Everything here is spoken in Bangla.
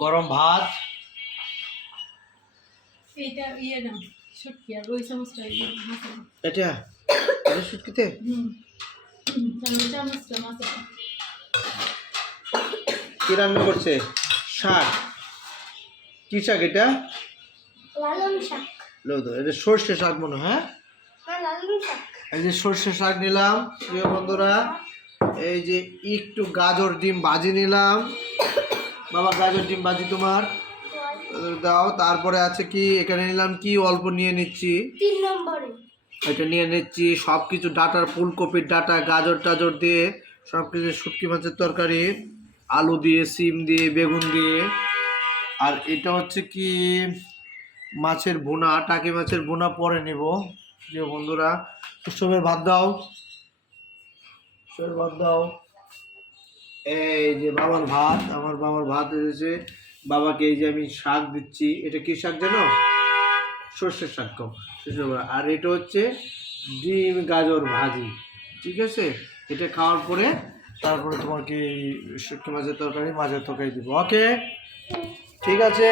গরম ভাত, এটা ইয়ে না শুটকি আর ওই চামচটা ইয়ে মাছের। এটা এটা শুটকিতে চামচটা মাছের। কি রান্না করছে? শাক। কি শাক এটা? লালন শাক। এটা সর্ষে শাক মনে হয়। না লালন শাক। এই যে সর্ষে শাক নিলাম প্রিয় বন্ধুরা, এই যে একটু গাজর ডিম ভাজি নিলাম। বাবা গাজর ডিম ভাজি তোমার দাও। তারপরে আছে কি এখানে নিলাম কি অল্প নিয়ে নিচ্ছি, 3 নম্বরে এটা নিয়ে নিচ্ছি সব কিছু ডাটার, ফুলকপির ডাটা, গাজর টাজর দিয়ে সব কিছু, শুটকি মাছের তরকারি, আলু দিয়ে, সিম দিয়ে, বেগুন দিয়ে। আর এটা হচ্ছে কি মাছের ভুনা, টাকি মাছের ভুনা পরে নেব প্রিয় বন্ধুরা। সবের ভাত দাও, সবের ভাত দাও। এই যে বাবার ভাত, আমার বাবার ভাত এসেছে। বাবাকে এই যে আমি শাক দিচ্ছি, এটা কি শাক জানো? সর্ষের শাক কম। আর এটা হচ্ছে ডিম গাজর ভাজি, ঠিক আছে? এটা খাওয়ার পরে তারপরে তোমাকে শুটকি মাছের তরকারি দিব। ওকে, ঠিক আছে।